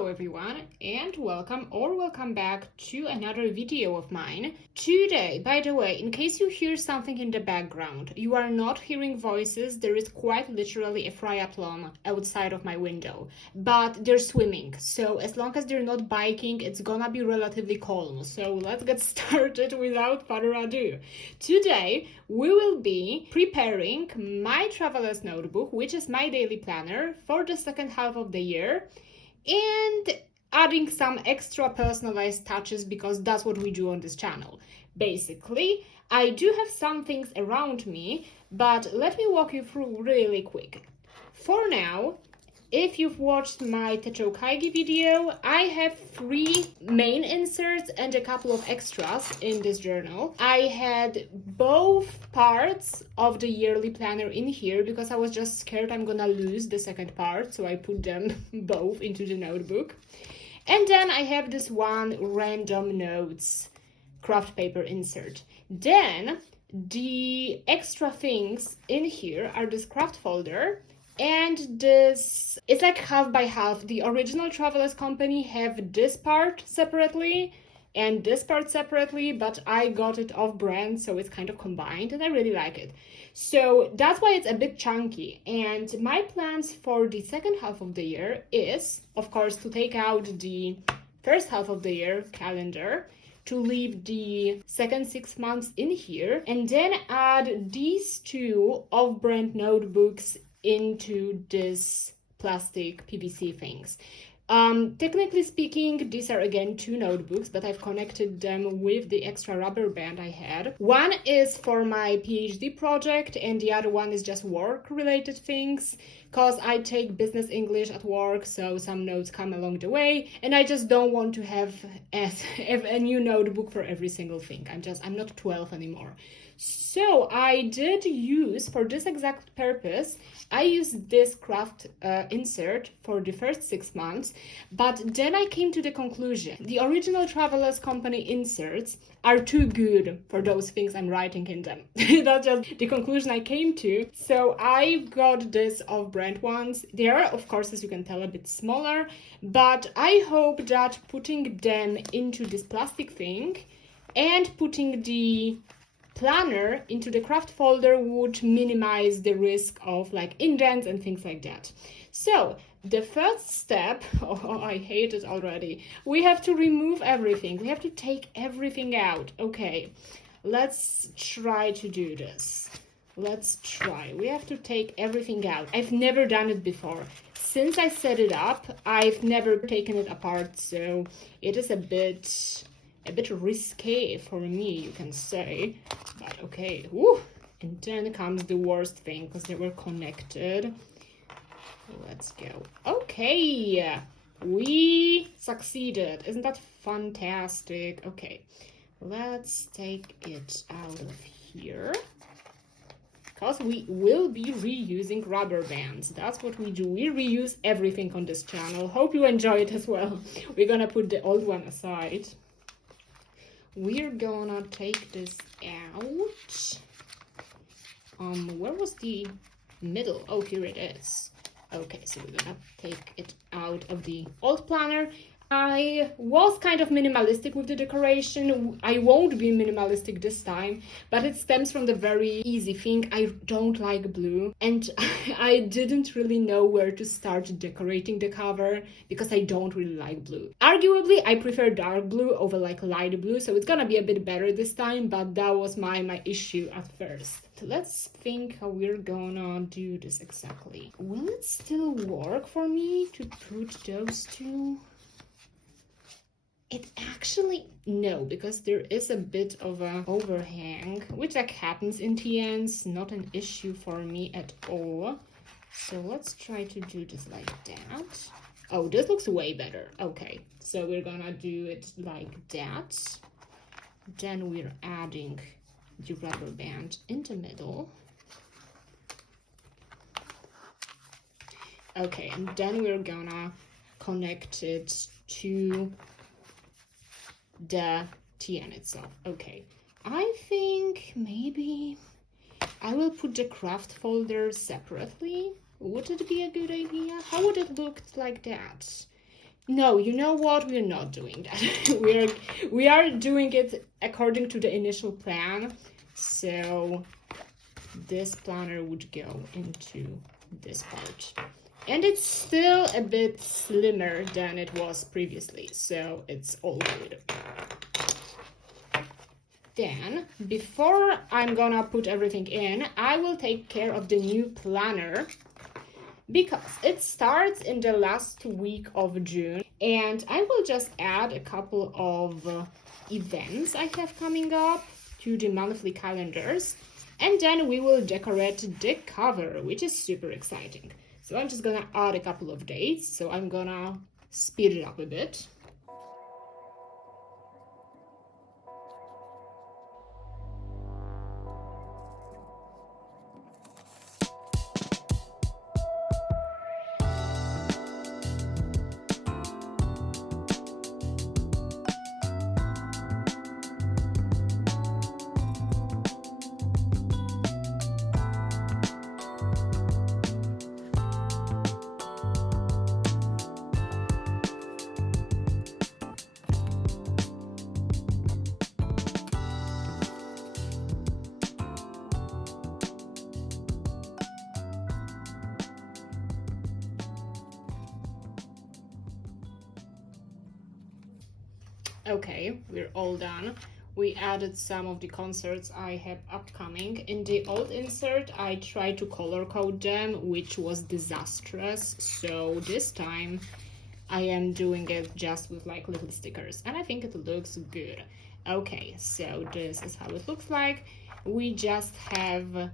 Hello everyone and welcome back to another video of mine. Today, by the way, in case you hear something in the background, you are not hearing voices. There is quite literally a triathlon outside of my window, but they're swimming, so as long as they're not biking, it's gonna be relatively calm. So let's get started without further ado. Today we will be preparing my traveler's notebook, which is my daily planner for the second half of the year, and adding some extra personalized touches because that's what we do on this channel. Basically, I do have some things around me, but let me walk you through really quick. For now, if you've watched my Techo Kaigi video, I have 3 main inserts and a couple of extras in this journal. I had both parts of the yearly planner in here because I was just scared I'm gonna lose the second part, so I put them both into the notebook. And then I have this one random notes craft paper insert. Then the extra things in here are this craft folder and this, it's like half by half. The original Travelers Company have this part separately and this part separately, but I got it off brand, so it's kind of combined and I really like it. So that's why it's a bit chunky. And my plans for the second half of the year is, of course, to take out the first half of the year calendar, to leave the second 6 months in here, and then add these 2 off-brand notebooks into this plastic PVC things. Technically speaking, these are again 2 notebooks, but I've connected them with the extra rubber band I had. One is for my PhD project and the other one is just work-related things, because I take business English at work, so some notes come along the way, and I just don't want to have a new notebook for every single thing. I'm not 12 anymore. So I did use, for this exact purpose, I used this craft insert for the first 6 months, but then I came to the conclusion the original Travelers Company inserts are too good for those things I'm writing in them. That's just the conclusion I came to. So I got this off-brand ones. They are, of course, as you can tell, a bit smaller, but I hope that putting them into this plastic thing and putting the planner into the craft folder would minimize the risk of like indents and things like that. So the first step, oh, I hate it already. We have to remove everything. We have to take everything out. Okay, let's try to do this. Let's try. We have to take everything out. I've never done it before. Since I set it up, I've never taken it apart, so it is a bit risque for me, you can say, but okay. Woo. And then comes the worst thing because they were connected. Let's go. Okay, we succeeded. Isn't that fantastic? Okay, let's take it out of here because we will be reusing rubber bands. That's what we do. We reuse everything on this channel. Hope you enjoy it as well. We're gonna put the old one aside. We're gonna take this out. Where was the middle? Oh, here it is. Okay, so we're gonna take it out of the old planner. I was kind of minimalistic with the decoration. I won't be minimalistic this time, but it stems from the very easy thing. I don't like blue, and I didn't really know where to start decorating the cover because I don't really like blue. Arguably, I prefer dark blue over like light blue, so it's gonna be a bit better this time, but that was my issue at first. So let's think how we're gonna do this exactly. Will it still work for me to put those 2? It actually, no, because there is a bit of a overhang, which like happens in TNs, not an issue for me at all. So let's try to do this like that. Oh, this looks way better. Okay, so we're gonna do it like that. Then we're adding the rubber band in the middle. Okay, and then we're gonna connect it to the TN itself. Okay, I think maybe I will put the craft folder separately. Would it be a good idea? How would it look like that? No, you know what? We're not doing that. we are doing it according to the initial plan. So this planner would go into this part. And it's still a bit slimmer than it was previously, so it's all good. Then, before I'm gonna put everything in, I will take care of the new planner because it starts in the last week of June, and I will just add a couple of events I have coming up to the monthly calendars, and then we will decorate the cover, which is super exciting. So I'm just gonna add a couple of dates, so I'm gonna speed it up a bit. Okay, we're all done. We added some of the concerts I have upcoming. In the old insert, I tried to color code them, which was disastrous. So this time, I am doing it just with like little stickers, and I think it looks good. Okay, so this is how it looks like. We just have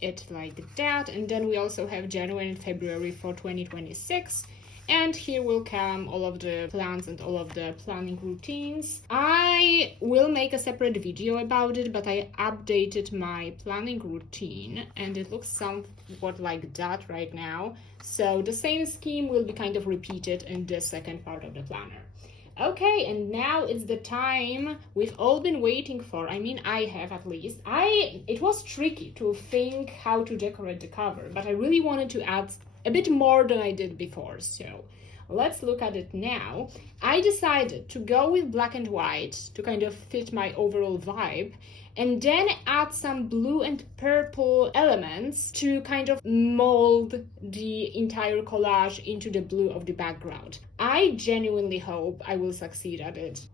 it like that, and then we also have January and February for 2026. And here will come all of the plans and all of the planning routines. I will make a separate video about it, but I updated my planning routine and it looks somewhat like that right now. So the same scheme will be kind of repeated in the second part of the planner. Okay, and now it's the time we've all been waiting for. I mean, I have at least. It was tricky to think how to decorate the cover, but I really wanted to add a bit more than I did before, so let's look at it now. I decided to go with black and white to kind of fit my overall vibe, and then add some blue and purple elements to kind of mold the entire collage into the blue of the background. I genuinely hope I will succeed at it.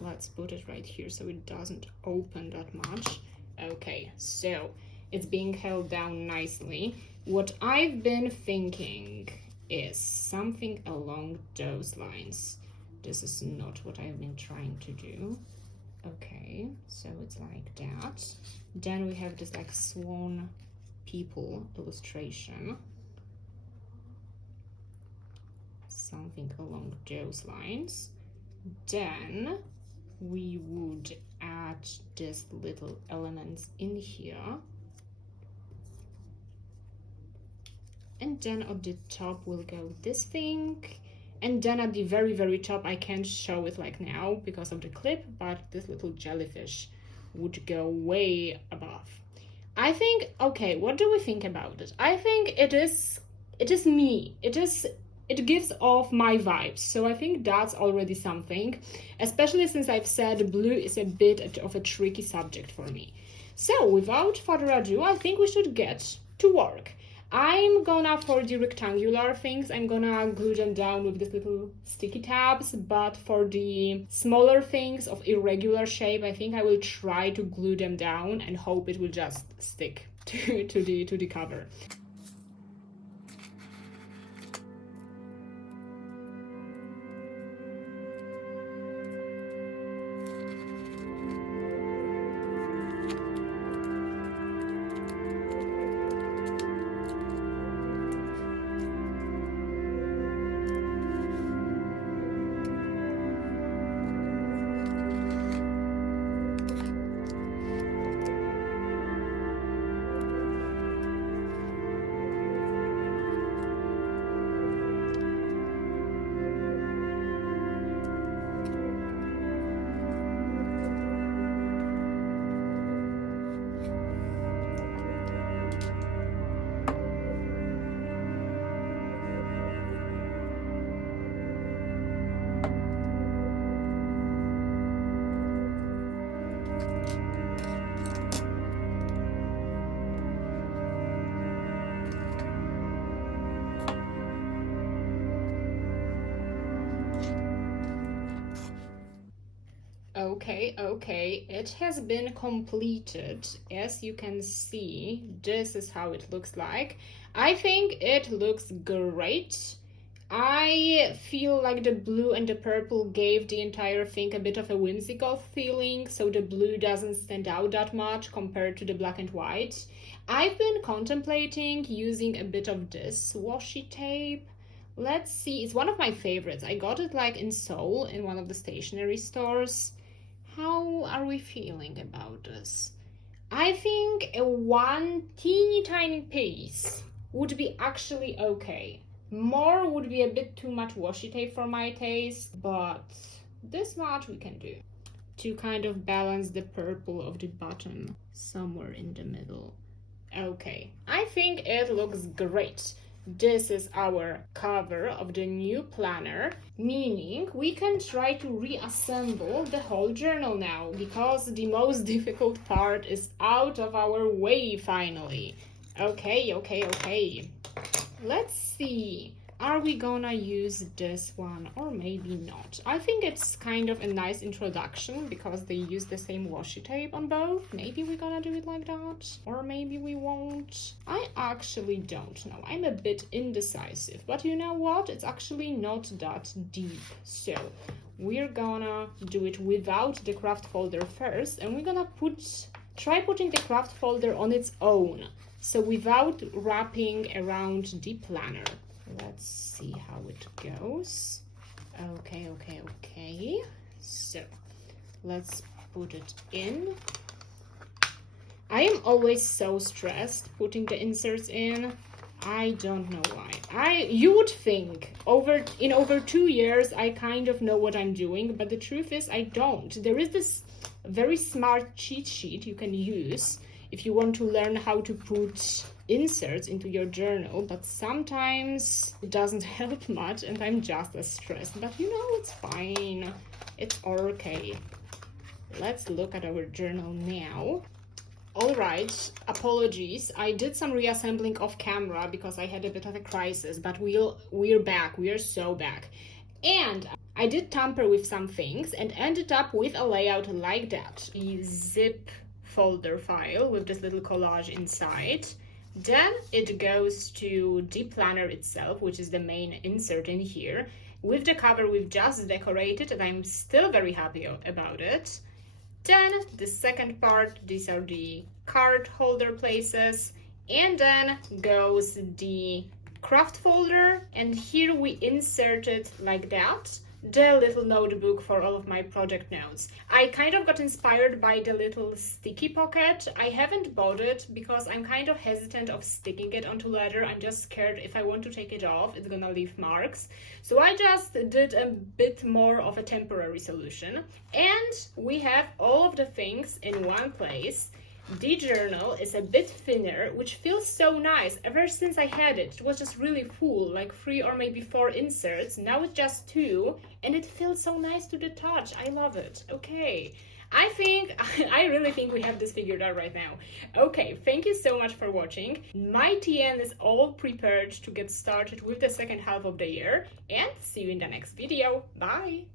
Let's put it right here so it doesn't open that much. Okay, so it's being held down nicely. What I've been thinking is something along those lines. This is not what I've been trying to do. Okay, so it's like that. Then we have this like swan people illustration. Something along those lines. Then we would add these little elements in here. And then at the top will go this thing, and then at the very, very top, I can't show it like now because of the clip, but this little jellyfish would go way above. I think, okay, what do we think about it? I think it is me. It gives off my vibes, so I think that's already something, especially since I've said blue is a bit of a tricky subject for me. So without further ado, I think we should get to work. I'm gonna, for the rectangular things, I'm gonna glue them down with these little sticky tabs, but for the smaller things of irregular shape, I think I will try to glue them down and hope it will just stick to the cover. Okay, it has been completed. As you can see, this is how it looks like. I think it looks great. I feel like the blue and the purple gave the entire thing a bit of a whimsical feeling, so the blue doesn't stand out that much compared to the black and white. I've been contemplating using a bit of this washi tape. Let's see, it's one of my favorites. I got it like in Seoul in one of the stationery stores. How are we feeling about this? I think a one teeny tiny piece would be actually okay. More would be a bit too much washi tape for my taste, but this much we can do to kind of balance the purple of the button somewhere in the middle. Okay, I think it looks great. This is our cover of the new planner, meaning we can try to reassemble the whole journal now, because the most difficult part is out of our way finally. Okay. Let's see. Are we gonna use this one or maybe not? I think it's kind of a nice introduction because they use the same washi tape on both. Maybe we're gonna do it like that, or maybe we won't. I actually don't know. I'm a bit indecisive, but you know what? It's actually not that deep. So we're gonna do it without the craft folder first, and we're gonna try putting the craft folder on its own. So without wrapping around the planner. Let's see how it goes. Okay. So let's put it in. I am always so stressed putting the inserts in. I don't know why. You would think in over 2 years I kind of know what I'm doing, but the truth is I don't. There is this very smart cheat sheet you can use if you want to learn how to put inserts into your journal, but sometimes it doesn't help much and I'm just as stressed. But you know, it's fine. It's okay. Let's look at our journal now. All right, apologies. I did some reassembling off camera because I had a bit of a crisis, but we're back. We are so back. And I did tamper with some things and ended up with a layout like that. A zip folder file with this little collage inside. Then it goes to the planner itself, which is the main insert in here. With the cover we've just decorated, and I'm still very happy about it. Then the second part, these are the card holder places, and then goes the craft folder, and here we inserted like that the little notebook for all of my project notes. I kind of got inspired by the little sticky pocket. I haven't bought it because I'm kind of hesitant of sticking it onto leather. I'm just scared if I want to take it off, it's gonna leave marks. So I just did a bit more of a temporary solution. And we have all of the things in one place. The journal is a bit thinner, which feels so nice. Ever since I had it, it was just really full, like 3 or maybe 4 inserts. Now it's just 2, and it feels so nice to the touch. I love it. Okay, I really think we have this figured out right now. Okay, thank you so much for watching. My TN is all prepared to get started with the second half of the year, and see you in the next video. Bye!